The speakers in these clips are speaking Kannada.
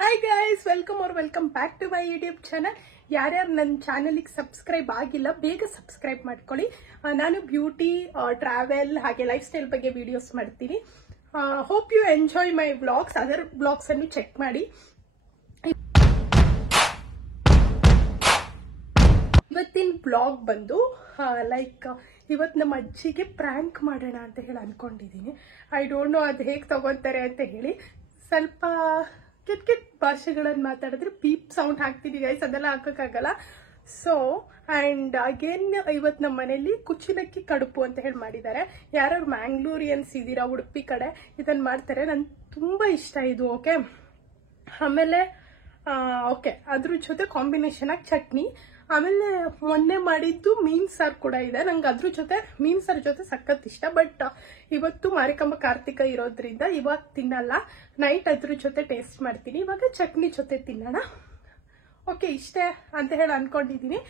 Hi guys, welcome back to my YouTube channel. ಯಾರ್ಯಾರು ನನ್ನ ಚಾನಲ್ಗೆ ಸಬ್ಸ್ಕ್ರೈಬ್ ಆಗಿಲ್ಲ ಬೇಗ ಸಬ್ಸ್ಕ್ರೈಬ್ ಮಾಡ್ಕೊಳ್ಳಿ. ನಾನು ಬ್ಯೂಟಿ, ಟ್ರಾವೆಲ್ ಹಾಗೆ ಲೈಫ್ ಸ್ಟೈಲ್ ಬಗ್ಗೆ ವಿಡಿಯೋಸ್ ಮಾಡ್ತೀನಿ. Hope you enjoy my vlogs. Other vlogs ಅನ್ನು ಚೆಕ್ ಮಾಡಿ. ಇವತ್ತಿನ ಬ್ಲಾಗ್ ಬಂದು ಇವತ್ತು ನಮ್ಮ ಅಜ್ಜಿಗೆ ಪ್ರ್ಯಾಂಕ್ ಮಾಡೋಣ ಅಂತ ಹೇಳಿ ಅನ್ಕೊಂಡಿದ್ದೀನಿ. ಐ ಡೋಂಟ್ ನೋ ಅದು ಹೇಗೆ ತಗೊಂತಾರೆ ಅಂತ ಹೇಳಿ. ಸ್ವಲ್ಪ ಕೆಟ್ಟ ಭಾಷೆಗಳನ್ನು ಮಾತಾಡಿದ್ರೆ ಪೀಪ್ ಸೌಂಡ್ ಹಾಕ್ತೀನಿ ಗೈಸ್, ಅದೆಲ್ಲ ಹಾಕೋಕ್ಕಾಗಲ್ಲ. ಸೊ ಆ್ಯಂಡ್ ಅಗೇನ್ ಇವತ್ತು ನಮ್ಮ ಮನೇಲಿ ಕುಚ್ಚಲಕ್ಕಿ ಕಡುಬು ಅಂತ ಹೇಳಿ ಮಾಡಿದ್ದಾರೆ. ಯಾರು ಮ್ಯಾಂಗ್ಳೂರಿಯನ್ಸ್ ಇದ್ದೀರಾ ಉಡುಪಿ ಕಡೆ ಇದನ್ನು ಮಾಡ್ತಾರೆ, ನನ್ಗೆ ತುಂಬ ಇಷ್ಟ ಇದು. ಓಕೆ, ಆಮೇಲೆ ಓಕೆ ಅದ್ರ ಜೊತೆ ಕಾಂಬಿನೇಷನ್ ಆಗಿ ಚಟ್ನಿ. ಆಮೇಲೆ ಮೊನ್ನೆ ಮಾಡಿದ್ದು ಮೀನ್ ಸಾರು ಕೂಡ ಇದೆ. ನಂಗೆ ಅದ್ರ ಜೊತೆ ಮೀನ್ ಸಾರು ಜೊತೆ ಸಖತ್ ಇಷ್ಟ. ಬಟ್ ಇವತ್ತು ಮಾರಿಕಂಬ ಕಾರ್ತಿಕ ಇರೋದ್ರಿಂದ ಇವಾಗ ತಿನ್ನಲ್ಲ, ನೈಟ್ ಅದ್ರ ಜೊತೆ ಟೇಸ್ಟ್ ಮಾಡ್ತೀನಿ. ಇವಾಗ ಚಟ್ನಿ ಜೊತೆ ತಿನ್ನೋಣ. ಓಕೆ, ಇಷ್ಟೇ ಅಂತ ಹೇಳಿ ಅನ್ಕೊಂಡಿದ್ದೀನಿ.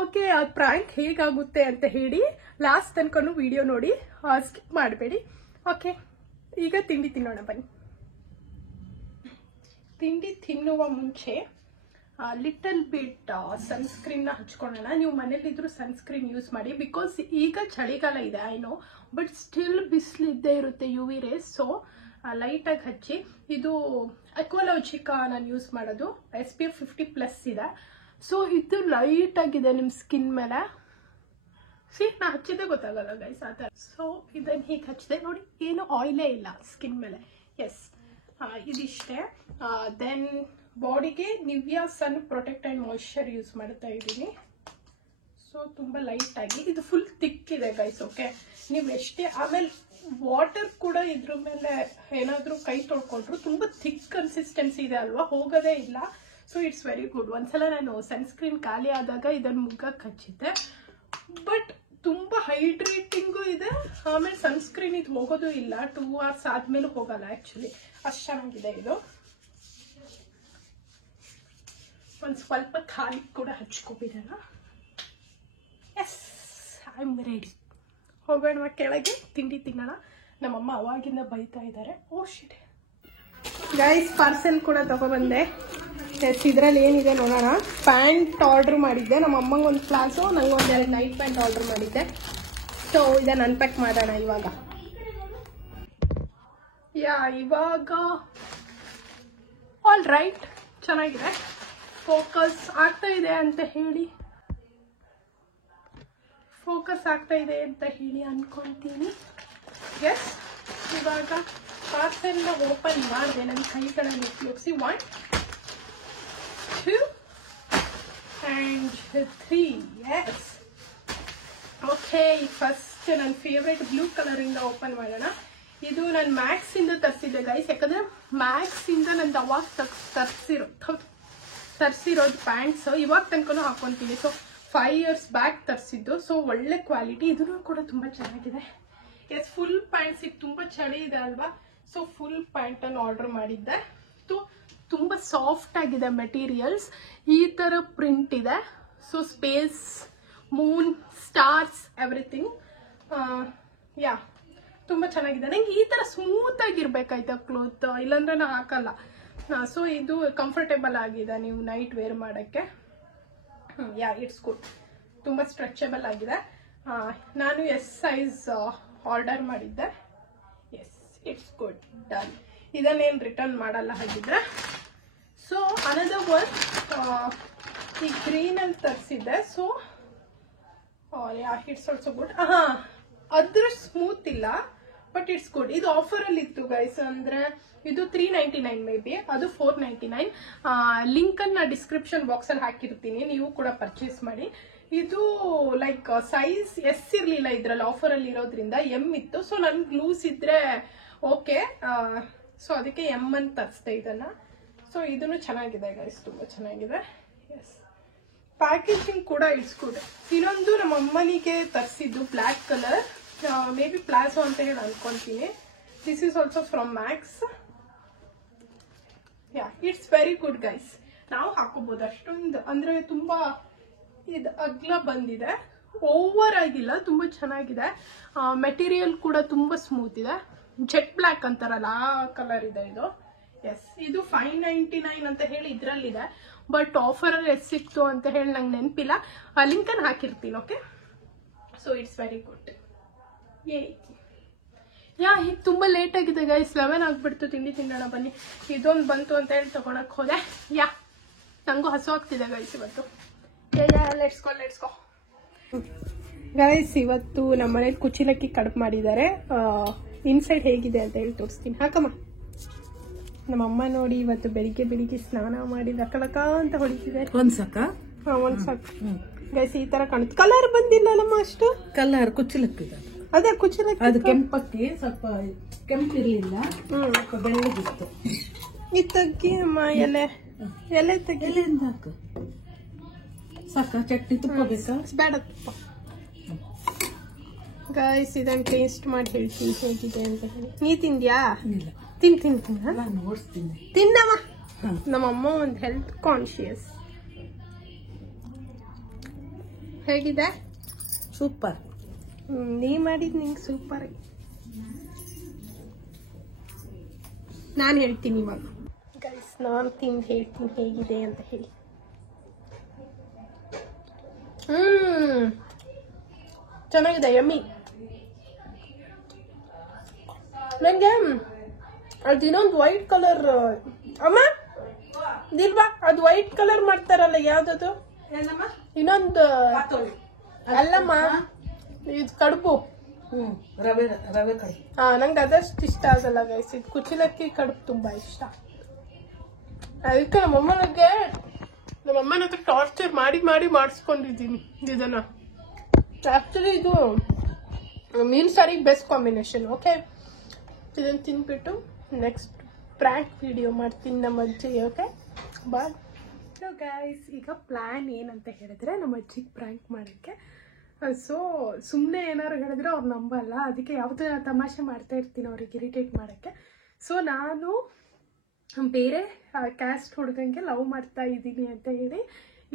ಓಕೆ, ಅದು ಪ್ರ್ಯಾಂಕ್ ಹೇಗಾಗುತ್ತೆ ಅಂತ ಹೇಳಿ ಲಾಸ್ಟ್ ತನಕನೂ ವಿಡಿಯೋ ನೋಡಿ, ಸ್ಕಿಪ್ ಮಾಡಬೇಡಿ. ಓಕೆ, ಈಗ ತಿಂಡಿ ತಿನ್ನೋಣ ಬನ್ನಿ. ತಿಂಡಿ ತಿನ್ನುವ ಮುಂಚೆ ಲಿಟಲ್ ಬಿಟ್ ಸನ್ಸ್ಕ್ರೀನ್ ನ ಹಚ್ಕೊಳ್ಳೋಣ. ನೀವು ಮನೇಲಿದ್ರು ಸನ್ಸ್ಕ್ರೀನ್ ಯೂಸ್ ಮಾಡಿ, ಬಿಕಾಸ್ ಈಗ ಚಳಿಗಾಲ ಇದೆ ಐ ನೋ, ಬಟ್ ಸ್ಟಿಲ್ ಬಿಸಿಲು ಇದ್ದೇ ಇರುತ್ತೆ, ಯು ವಿ ರೇಸ್. ಸೊ ಲೈಟಾಗಿ ಹಚ್ಚಿ. ಇದು ಅಕ್ವಾಲಾಜಿಕಾ ನಾನು ಯೂಸ್ ಮಾಡೋದು, SPF 50+ ಇದೆ. ಸೊ ಇದು ಲೈಟ್ ಆಗಿದೆ ನಿಮ್ಮ ಸ್ಕಿನ್ ಮೇಲೆ. ನಾ ಹಚ್ಚಿದೆ ಗೊತ್ತಾಗಲ್ಲ ಗೈಸ್ ಆ ಥರ. ಸೊ ಇದನ್ನು ಹೀಗೆ ಹಚ್ಚಿದೆ ನೋಡಿ, ಏನು ಆಯಿಲೇ ಇಲ್ಲ ಸ್ಕಿನ್ ಮೇಲೆ. ಎಸ್, ಇದಿಷ್ಟೇ. ದೆನ್ ಬಾಡಿಗೆ Nivea sun protect and moisture use ಮಾಡ್ತಾ ಇದ್ದೀನಿ. ಸೊ ತುಂಬ ಲೈಟ್ ಆಗಿ, ಇದು ಫುಲ್ ಥಿಕ್ ಇದೆ ಗೈಸ್. ಓಕೆ, ನೀವು ಎಷ್ಟೇ ಆಮೇಲೆ ವಾಟರ್ ಕೂಡ ಇದ್ರ ಮೇಲೆ ಏನಾದರೂ ಕೈ ತೊಳ್ಕೊಂಡ್ರು ತುಂಬ ಥಿಕ್ ಕನ್ಸಿಸ್ಟೆನ್ಸಿ ಇದೆ ಅಲ್ವಾ, ಹೋಗೋದೇ ಇಲ್ಲ. So it's very good. ಒಂದ್ಸಲ ನಾನು ಸನ್ಸ್ಕ್ರೀನ್ ಖಾಲಿ ಆದಾಗ ಇದನ್ನು ಮುಗ್ಗಕ್ಕೆ ಹಚ್ಚಿದ್ದೆ, ಬಟ್ ತುಂಬ ಹೈಡ್ರೇಟಿಂಗು ಇದೆ. ಆಮೇಲೆ ಸನ್ಸ್ಕ್ರೀನ್ ಇದು ಹೋಗೋದು ಇಲ್ಲ, 2 hours ಆದ್ಮೇಲೆ ಹೋಗಲ್ಲ ಆ್ಯಕ್ಚುಲಿ, ಅಷ್ಟು ಚೆನ್ನಾಗಿದೆ ಇದು. ಒಂದು ಸ್ವಲ್ಪ ಖಾಲಿ ಕೂಡ ಹಚ್ಕೊಬಿಡೋಣ. Yes, I am ready. ಹೋಗೋಣ ಕೆಳಗೆ, ತಿಂಡಿ ತಿನ್ನೋಣ. ನಮ್ಮಮ್ಮ ಅವಾಗಿಂದ ಬೈತಾ ಇದ್ದಾರೆ. ಓ ಶಿಟ್ ಗೈಸ್, ಪಾರ್ಸೆಲ್ ಕೂಡ ತಗೊಬಂದೆ. ಎಸ್, ಇದರಲ್ಲಿ ಏನಿದೆ ನೋಡೋಣ. ಪ್ಯಾಂಟ್ ಆರ್ಡರ್ ಮಾಡಿದ್ದೆ, ನಮ್ಮ ಅಮ್ಮಂಗೆ ಒಂದು ಪ್ಲಾಜೋ, ನಂಗೆ ಒಂದೆರಡು ನೈಟ್ ಪ್ಯಾಂಟ್ ಆರ್ಡರ್ ಮಾಡಿದ್ದೆ. ಸೊ ಇದನ್ನು ಅನ್ಪ್ಯಾಕ್ ಮಾಡೋಣ ಇವಾಗ. ಇವಾಗ ಆಲ್ ರೈಟ್, ಚೆನ್ನಾಗಿದೆ. ಫೋಕಸ್ ಆಗ್ತಾ ಇದೆ ಅಂತ ಹೇಳಿ ಅನ್ಕೊಂತೀನಿ. ಎಸ್, ಇವಾಗ ಪಾರ್ಸೆಲ್ನ ಓಪನ್ ಮಾಡಿದೆ ನನ್ನ ಕೈಗಳನ್ನು ಉಪಯೋಗಿಸಿ. 1 2 and 3. Yes, okay. ಫಸ್ಟ್ ನನ್ನ ಫೇವ್ರೇಟ್ ಬ್ಲೂ ಕಲರಿಂದ ಓಪನ್ ಮಾಡೋಣ. ಇದು ನಾನು ಮ್ಯಾಕ್ಸ್ ಇಂದ ತರಿಸಿದ್ದೆ ಗೈಸ್, ಯಾಕಂದ್ರೆ ಮ್ಯಾಕ್ಸ್ ಇಂದ ನಂದು ಅವಾಗ ತರಿಸಿರೋದು ಪ್ಯಾಂಟ್ಸ್ ಇವಾಗ ತನಕನೂ ಹಾಕೊಂತೀನಿ. ಸೊ 5 years ಬ್ಯಾಕ್ ತರಿಸಿದ್ದು. ಸೊ ಒಳ್ಳೆ ಕ್ವಾಲಿಟಿ, ಇದನ್ನು ಕೂಡ ತುಂಬ ಚೆನ್ನಾಗಿದೆ. ಎಸ್, ಫುಲ್ ಪ್ಯಾಂಟ್ಸ್, ಈಗ ತುಂಬ ಚಳಿ ಇದೆ ಅಲ್ವಾ, ಸೊ ಫುಲ್ ಪ್ಯಾಂಟ್ ಅನ್ನು ಆರ್ಡರ್ ಮಾಡಿದ್ದೆ. ತುಂಬ ಸಾಫ್ಟ್ ಆಗಿದೆ ಮೆಟೀರಿಯಲ್ಸ್, ಈ ಥರ ಪ್ರಿಂಟ್ ಇದೆ. So space, Moon, stars, everything. ತುಂಬ ಚೆನ್ನಾಗಿದೆ. ನಂಗೆ ಈ ಥರ ಸ್ಮೂತ್ ಆಗಿರ್ಬೇಕಾಯ್ತಾ ಕ್ಲೋತ್, ಇಲ್ಲಾಂದ್ರೆ ನಾನು ಹಾಕಲ್ಲ. ಸೊ ಇದು ಕಂಫರ್ಟೇಬಲ್ ಆಗಿದೆ ನೀವು ನೈಟ್ ವೇರ್ ಮಾಡೋಕ್ಕೆ. It's good. ತುಂಬ ಸ್ಟ್ರೆಚಬಲ್ ಆಗಿದೆ. ನಾನು ಎಸ್ ಸೈಜ್ ಆರ್ಡರ್ ಮಾಡಿದ್ದೆ. Yes, it's good, done. ಇದನ್ನೇನು ರಿಟರ್ನ್ ಮಾಡಲ್ಲ ಹಾಗಿದ್ರೆ. ಸೊ ಅನದರ್ ಒನ್, ಈ ಗ್ರೀನಲ್ಲಿ ತರಿಸಿದ್ದೆ. So it's also good. ಅದ್ರ ಸ್ಮೂತ್ ಇಲ್ಲ, ಬಟ್ ಇಟ್ಸ್ ಗುಡ್. ಇದು ಆಫರ್ ಅಲ್ಲಿ ಇತ್ತು ಗೈಸ್, ಅಂದ್ರೆ ಇದು 399 ಮೇ ಬಿ, ಅದು 499. ಲಿಂಕ್ ಅನ್ನ ಡಿಸ್ಕ್ರಿಪ್ಷನ್ ಬಾಕ್ಸ್ ಅಲ್ಲಿ ಹಾಕಿರ್ತೀನಿ, ನೀವು ಕೂಡ ಪರ್ಚೇಸ್ ಮಾಡಿ. ಇದು ಲೈಕ್ ಸೈಜ್ ಎಸ್ ಇರ್ಲಿಲ್ಲ ಇದ್ರಲ್ಲಿ, ಆಫರ್ ಅಲ್ಲಿ ಇರೋದ್ರಿಂದ ಎಂ ಇತ್ತು. ಸೊ ನನ್ಗೆ ಲೂಸ್ ಇದ್ರೆ ಓಕೆ, ಸೊ ಅದಕ್ಕೆ ಎಂ ಅಂತ ತರಿಸ್ದೆ ಇದನ್ನ. ಸೊ ಇದನ್ನು ಚೆನ್ನಾಗಿದೆ ಗೈಸ್, ತುಂಬಾ ಚೆನ್ನಾಗಿದೆ. ಎಸ್, ಪ್ಯಾಕೇಜಿಂಗ್ ಕೂಡ ಇಟ್ಸ್ ಗುಡ್. ಇನ್ನೊಂದು ನಮ್ಮ ಅಮ್ಮನಿಗೆ ತರಿಸಿದ್ದು black colour, maybe palazzo ಅಂತ ಹೇಳಿ ಅನ್ಕೊಂತೀನಿ. This is also from Max. It's very good guys. ನಾವು ಹಾಕೋಬಹುದು ಅಷ್ಟೊಂದು, ಅಂದ್ರೆ ತುಂಬಾ ಇದು ಅಗ್ಲ ಬಂದಿದೆ, ಓವರ್ ಆಗಿಲ್ಲ, ತುಂಬಾ ಚೆನ್ನಾಗಿದೆ. ಮೆಟೀರಿಯಲ್ ಕೂಡ ತುಂಬಾ ಸ್ಮೂತ್ ಇದೆ. ಜೆಟ್ ಬ್ಲ್ಯಾಕ್ ಅಂತಾರಲ್ಲ ಆ ಕಲರ್ ಇದೆ ಇದು. ಎಸ್, ಇದು 599 ಅಂತ ಹೇಳಿ ಇದ್ರಲ್ಲಿದೆ, ಬಟ್ ಆಫರ್ ಎಷ್ಟು ಸಿಕ್ತು ಅಂತ ಹೇಳಿ ನಂಗೆ ನೆನಪಿಲ್ಲ. ಲಿಂಕ್ ಅನ್ನು ಹಾಕಿರ್ತೀನಿ. Okay, so it's very good. ಈಗ ತುಂಬಾ ಲೇಟ್ ಆಗಿದೆ ಗೈಸ್, 11 ಆಗ್ಬಿಡ್ತು. ತಿಂಡಿ ತಿನ್ನೋಣ ಬನ್ನಿ. ಇದೊಂದು ಬಂತು ಅಂತ ಹೇಳಿ ತಗೊಳಕ್ ಹೋದೆ. ನಂಗೂ ಹಸು ಆಗ್ತಿದೆ ಗೈಸ್ ಇವತ್ತು. Let's go guys. ಇವತ್ತು ನಮ್ಮ ಮನೇಲಿ ಕುಚಿಲಕ್ಕಿ ಕಡುಬು ಮಾಡಿದ್ದಾರೆ. ಇನ್ಸೈಡ್ ಹೇಗಿದೆ ಅಂತ ಹೇಳಿ ತೋರಿಸ್ತೀನಿ. ಹಾಕಮ್ಮ. ನಮ್ಮಮ್ಮ ನೋಡಿ ಇವತ್ತು ಬೆಳಿಗ್ಗೆ ಸ್ನಾನ ಮಾಡಿ ಲಕ ಅಂತ ಹೊಡಿತಿದ್ದಾರೆ. ಒಂದ್ ಸಾಕ ಗೈಸ್, ಈ ತರ ಕಾಣುತ್ತೆ. ಕಲರ್ ಬಂದಿಲ್ಲಲ್ಲಮ್ಮ ಅಷ್ಟು. ಕಲರ್ ಕುಚ್ಚಲಕ್ಕಿ ಅದೇ ಕುಚ್ಚಲಕ್ಕಿ. ಅದು ಕೆಂಪಕ್ಕಿ, ಸ್ವಲ್ಪ ಕೆಂಪಿರ್ಲಿಲ್ಲ, ಸ್ವಲ್ಪ ಬೆಳ್ಳಗಿತ್ತು. ಈ ತಗ್ಗಿ ಅಮ್ಮ, ಎಲೆ ತೆಗಿ. ಎಲೆಯಿಂದ ಹಾಕು ಸಾಕ. ಚಟ್ನಿ ತುಪ್ಪ ಬೇಕಾ? ಬೇಡ ತುಪ್ಪ. ಗೈಸ್, ಇದನ್ನ ಟೇಸ್ಟ್ ಮಾಡಿ ಹೇಳ್ತೀನಿ ಹೇಗಿದೆ ಅಂತ ಹೇಳಿ. ನೀ ತಿಂದ್ಯಾ? ಇಲ್ಲ, ತಿಂತೀನಿ. ನಾನು ಓಡಿಸ್ತೀನಿ. ತಿನ್ನಮ್ಮ. ನಮ್ಮಮ್ಮ ಒಂದು ಹೆಲ್ತ್ ಕಾನ್ಶಿಯಸ್. ಹೇಗಿದೆ? ಸೂಪರ್. ನೀ ಮಾಡಿದ್ ನಿಂಗೆ ಸೂಪರ್. ನಾನು ಹೇಳ್ತೀನಿ ಇವಾಗ. ಗೈಸ್, ನಾನು ತಿಂದು ಹೇಳ್ತೀನಿ ಹೇಗಿದೆ ಅಂತ ಹೇಳಿ. ಚೆನ್ನಾಗಿದೆ, ಯಮ್ಮಿ. ನಂಗೆ ಅದು ಇನ್ನೊಂದು ವೈಟ್ ಕಲರ್. ಅಮ್ಮ ದಿಲ್ವಾ, ಅದು ವೈಟ್ ಕಲರ್ ಮಾಡ್ತಾರಲ್ಲ, ಯಾವ್ದದು? ಇನ್ನೊಂದು ಅಲ್ಲಮ್ಮ, ಇದು ಕಡುಬು. ರವೆ ಕಡುಬು. ನಂಗೆ ಅದಷ್ಟು ಇಷ್ಟ ಆಗಲ್ಲ ಗೈಸ್. ಇದು ಕುಚಿಲಕ್ಕಿ ಕಡುಬು ತುಂಬಾ ಇಷ್ಟ. ಅದಕ್ಕೆ ನಮ್ಮಮ್ಮನ ಹತ್ರ ಟಾರ್ಚರ್ ಮಾಡಿ ಮಾಡಿಸ್ಕೊಂಡಿದ್ದೀನಿ ಇದನ್ನ. ಆಕ್ಚುಲಿ ಇದು ಮೀಲ್ ಸಾರಿಗೆ ಬೆಸ್ಟ್ ಕಾಂಬಿನೇಷನ್. ಓಕೆ, ಇದನ್ನ ತಿನ್ಬಿಟ್ಟು ನೆಕ್ಸ್ಟ್ ಪ್ರ್ಯಾಂಕ್ ವಿಡಿಯೋ ಮಾಡ್ತೀನಿ ನಮ್ಮ ಅಜ್ಜಿಗೆ. ಓಕೆ, ಬಾಯ್. ಸೊ ಗೈಸ್, ಈಗ ಪ್ಲಾನ್ ಏನಂತ ಹೇಳಿದ್ರೆ ನಮ್ಮ ಅಜ್ಜಿಗೆ ಪ್ರ್ಯಾಂಕ್ ಮಾಡೋಕ್ಕೆ. ಸೊ ಸುಮ್ಮನೆ ಏನಾದ್ರು ಹೇಳಿದ್ರೆ ಅವ್ರು ನಂಬಲ್ಲ, ಅದಕ್ಕೆ ಯಾವುದೇ ತಮಾಷೆ ಮಾಡ್ತಾ ಇರ್ತೀನಿ ಅವ್ರಿಗೆ ಇರಿಟೇಟ್ ಮಾಡೋಕ್ಕೆ. ಸೊ ನಾನು ಬೇರೆ ಕ್ಯಾಸ್ಟ್ ಹುಡುಗಂಗೆ ಲವ್ ಮಾಡ್ತಾ ಇದ್ದೀನಿ ಅಂತ ಹೇಳಿ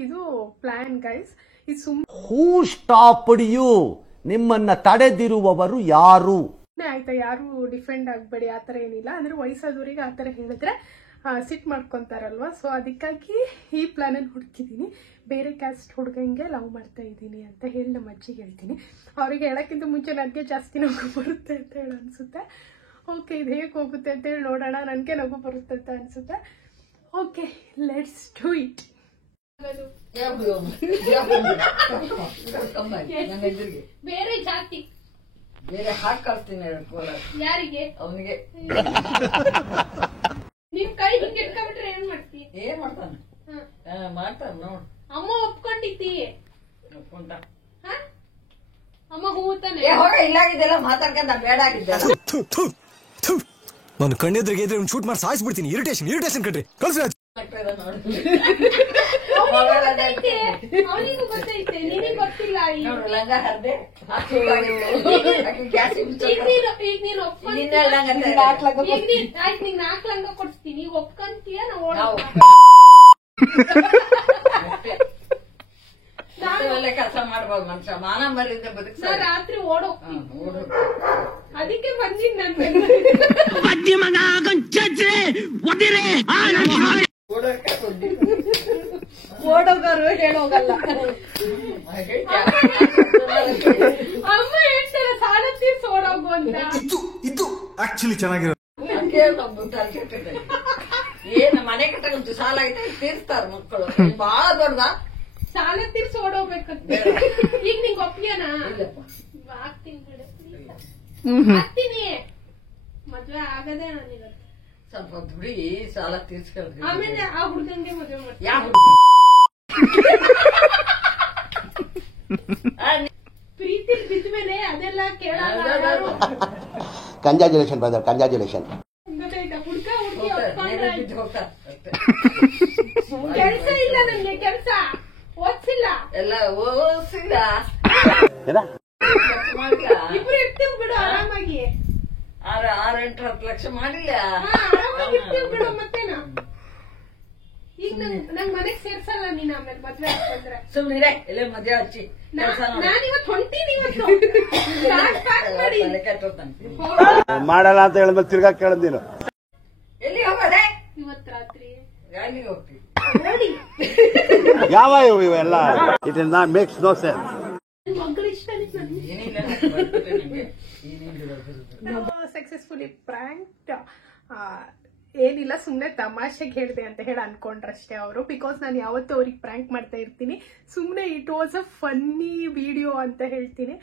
ಇದು ಪ್ಲಾನ್ ಗೈಸ್. ಇದು ಸುಮ್ಮನೆ ನಿಮ್ಮನ್ನ ತಡೆದಿರುವವರು ಯಾರು? ಆಯ್ತಾ, ಯಾರು ಡಿಫೆಂಡ್ ಆಗಬೇಡಿ, ಆ ಥರ ಏನಿಲ್ಲ. ಅಂದ್ರೆ ವಯಸ್ಸಾದವರಿಗೆ ಆ ಥರ ಹೇಳಿದ್ರೆ ಸಿಟ್ ಮಾಡ್ಕೊತಾರಲ್ವಾ. ಸೊ ಅದಕ್ಕಾಗಿ ಈ ಪ್ಲಾನನ್ನು ಹುಡುಕಿದ್ದೀನಿ. ಬೇರೆ ಕ್ಯಾಸ್ಟ್ ಹುಡುಗಂಗೆ ಲವ್ ಮಾಡ್ತಾ ಇದ್ದೀನಿ ಅಂತ ಹೇಳಿ ನಮ್ಮ ಅಜ್ಜಿಗೆ ಹೇಳ್ತೀನಿ. ಅವ್ರಿಗೆ ಹೇಳೋಕ್ಕಿಂತ ಮುಂಚೆ ನನಗೆ ಜಾಸ್ತಿ ನಗು ಬರುತ್ತೆ ಅಂತ ಹೇಳಿ ಅನಿಸುತ್ತೆ. ಓಕೆ, ಇದು ಹೇಗೆ ಹೋಗುತ್ತೆ ಅಂತ ಹೇಳಿ ನೋಡೋಣ. ನನಗೆ ನಗು ಬರುತ್ತೆ ಅಂತ ಅನಿಸುತ್ತೆ. Okay, let's do it. ಬೇರೆ ಜಾತಿ ಬೇರೆ ಹಾಕ್ತೀನಿ. ಯಾರಿಗೆ? ಅವನಿಗೆ. ನಿಮ್ ಕೈ ಹಿಂಗೆ ಇಟ್ಕೊಂಡ್ಬಿಟ್ರೆ ಏನ್ ಮಾಡ್ತಿ? ಏನ್ ಮಾಡ್ತಾನೆ? ಮಾಡ್ತಾನ ನೋಡ್. ಅಮ್ಮ ಒಪ್ಕೊಂಡಿದ್ದಿ? ಒಪ್ಕೊಂಡ. ಅಮ್ಮ ಹೂತಾನೆ. ಇಲ್ಲಾಗಿದ್ದೆಲ್ಲ ಮಾತಾಡ್ಕೊಂಡ ಬೇಡ ಆಗಿದ್ದೆಲ್ಲ. ನಾನು ಕಣ್ಣೆದ್ರಿಗೆ ಇದ್ರೆ ಶೂಟ್ ಮಾಡಿ ಸಾಯಿಸ್ಬಿಡ್ತೀನಿ. ಇರಿಟೇಷನ್ ಕಟ್ರಿ ಕಳ್ಸಿ. ಅವನಿಗೂ ಗೊತ್ತೈತೆ, ನಿನಗೆ ಗೊತ್ತಿಲ್ಲ. ಲಂಗ ಹರ್ದೆ ಆಯ್ತು, ನಿಂಗೆ 4 ಲಂಗ ಕೊಡ್ತೀನಿ. ಈಗ ಒಪ್ಕೊಂತೀಯ? ನಾವು ಕೆಲಸ ಮಾಡ್ಬೋದು ಮನುಷ್ಯ. ಮಾನ ಮರ್ಯಾದೆ ಬದುಕ. ರಾತ್ರಿ ಓಡೋಗ್ತೀನಿ. ಅದಕ್ಕೆ ಬಂದಿನಿ ನಾನು. ಓಡೋಗಾರು ಹೇಳೋಗಲ್ಲ. ಅಮ್ಮ ಹೇಳ್ತಾರೆ ಸಾಲ ತೀರ್ಸಿ ಓಡೋಗು ಅಂತ. ಇದು ಆಕ್ಚುಲಿ ಚೆನ್ನಾಗಿರೋ ಏನ್ ಮನೆ ಕಟ್ಟಂತೂ ಸಾಲ ಐತೆ, ತೀರ್ಸ್ತಾರ ಮಕ್ಕಳು. ಬಾಳ ದೊಡ್ಡದ ಸಾಲ ತೀರ್ಸಿ ಓಡೋಗ್ಬೇಕಂತ. ಈಗ ನಿಂಗೆ ಒಪ್ಪಿಗೆನಾ? ಆಗ್ತೀನಿ. ಮದ್ವೆ ಆಗದೆ ನನಗೆ. ಸ್ವಲ್ಪ ದುಡಿ, ಸಾಲ ತೀರ್ಸ್ಕೊಳ್ತೀವಿ. ಆಮೇಲೆ ಆ ಹುಡುಗಂಗೆ ಮದುವೆ ಮಾಡ್ತೀನಿ. ಯಾವ ಪ್ರೀತಿ ಬಿದ್ಮೇಲೆ ಅದೆಲ್ಲ ಕೇಳಲ್ಲ. Congratulation brother, congratulation. ಗೊತ್ತಾಯ್ತಾ? ಹುಡ್ಕ ಹುಡುಗಿ ಹೋಗ್ತಾರ. ಕೆಲ್ಸ ಇಲ್ಲ ನನ್ಗೆ, ಕೆಲ್ಸ ಓದ್ಸಿಲ್ಲ. ಎಲ್ಲ ಓದಿಸಿಲ್ಲ. ಇಬ್ರು ಇರ್ತೀವಿ ಬಿಡು ಆರಾಮಾಗಿ. 6, 8, 10 ಲಕ್ಷ ಮಾಡಿಲ್ಲ. ಆರಾಮಾಗಿ ಇರ್ತೀವಿ ಬಿಡು. ಮತ್ತೇನಾ? ಈಗ ನಂಗ್ ಮನೆಗ್ ಸೇರ್ಸಲ್ಲ ನೀನ್ ಆಮೇಲೆ ಮದ್ವೆ ಆಗ್ತಂದ್ರೆ. ಸುಮ್ನಿರೆ, ಎಲ್ಲ ಮದ್ವೆ ಹಚ್ಚಿ ನಾನಿವತ್ತು ಹೊಂಟೀನಿ. ಮಾಡಲ್ಲ ಅಂತ ಹೇಳಿದ್ಮೇಲೆ ತಿರ್ಗಾ ಕೇಳಿದ್ ನೀನು. ಎಲ್ಲಿ ಹೋಗೋದೆ? ರ್ಯಾಲಿಗೆ ಹೋಗ್ತೀವಿ. ಯಾವ ಇವೆಲ್ಲ it is not makes no sense. ಏನಿಲ್ಲ ನಾನು ಬರ್ತಿಲ್ಲ ನಿಮ್ಗೆ. ಸಕ್ಸಸ್ಫುಲಿ ಪ್ರಾಂಕ್ ಏನಿಲ್ಲ, ಸುಮ್ಮನೆ ತಮಾಷೆಗೆ ಹೇಳಿದೆ ಅಂತ ಹೇಳಿ ಅನ್ಕೊಂಡ್ರಷ್ಟೇ ಅವರು. ಬಿಕಾಸ್ ನಾನು ಯಾವತ್ತೂ ಅವ್ರಿಗೆ ಪ್ರ್ಯಾಂಕ್ ಮಾಡ್ತಾ ಇರ್ತೀನಿ. ಸುಮ್ಮನೆ it was a funny video ಅಂತ ಹೇಳ್ತೀನಿ.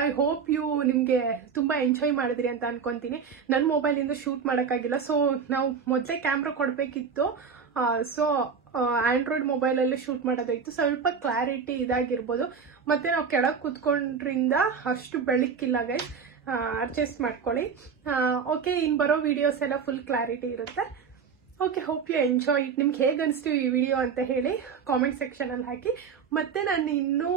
ಐ ಹೋಪ್ ಯು ನಿಮಗೆ ತುಂಬ ಎಂಜಾಯ್ ಮಾಡಿದ್ರಿ ಅಂತ ಅನ್ಕೊಂತೀನಿ. ನನ್ನ ಮೊಬೈಲಿಂದ ಶೂಟ್ ಮಾಡೋಕ್ಕಾಗಿಲ್ಲ, ಸೊ ನಾವು ಮೊದಲೇ ಕ್ಯಾಮ್ರಾ ಕೊಡಬೇಕಿತ್ತು. ಸೊ ಆಂಡ್ರಾಯ್ಡ್ ಮೊಬೈಲಲ್ಲಿ ಶೂಟ್ ಮಾಡೋದಾಯ್ತು. ಸ್ವಲ್ಪ ಕ್ಲಾರಿಟಿ ಇದಾಗಿರ್ಬೋದು. ಮತ್ತೆ ನಾವು ಕೆಳಗೆ ಕೂತ್ಕೊಂಡ್ರಿಂದ ಅಷ್ಟು ಬೆಳಕಿಲ್ಲ ಗೈಸ್, ಅಡ್ಜಸ್ಟ್ ಮಾಡ್ಕೊಳ್ಳಿ. ಓಕೆ, ಇನ್ನು ಬರೋ ವಿಡಿಯೋಸ್ ಎಲ್ಲ ಫುಲ್ ಕ್ಲಾರಿಟಿ ಇರುತ್ತೆ. Okay, hope you enjoy it. ನಿಮ್ಗೆ ಹೇಗೆ ಅನಿಸ್ತು ಈ ವಿಡಿಯೋ ಅಂತ ಹೇಳಿ ಕಾಮೆಂಟ್ ಸೆಕ್ಷನಲ್ಲಿ ಹಾಕಿ. ಮತ್ತೆ ನಾನು ಇನ್ನೂ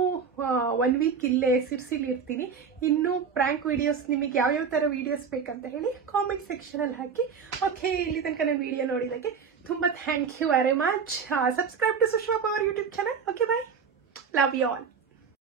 1 ವೀಕ್ ಇಲ್ಲೇ ಸಿರ್ಸಿಲಿ ಇರ್ತೀನಿ. ಇನ್ನೂ ಪ್ರ್ಯಾಂಕ್ ವಿಡಿಯೋಸ್ ನಿಮಗೆ ಯಾವ್ಯಾವ ಥರ ವಿಡಿಯೋಸ್ ಬೇಕಂತ ಹೇಳಿ ಕಾಮೆಂಟ್ ಸೆಕ್ಷನಲ್ಲಿ ಹಾಕಿ. ಓಕೆ, ಇಲ್ಲಿ ತನಕ ನಾನು ವಿಡಿಯೋ ನೋಡಿದ್ದಕ್ಕೆ ತುಂಬ thank you very much. Subscribe to Sushma power YouTube channel. Okay, bye. Love you all.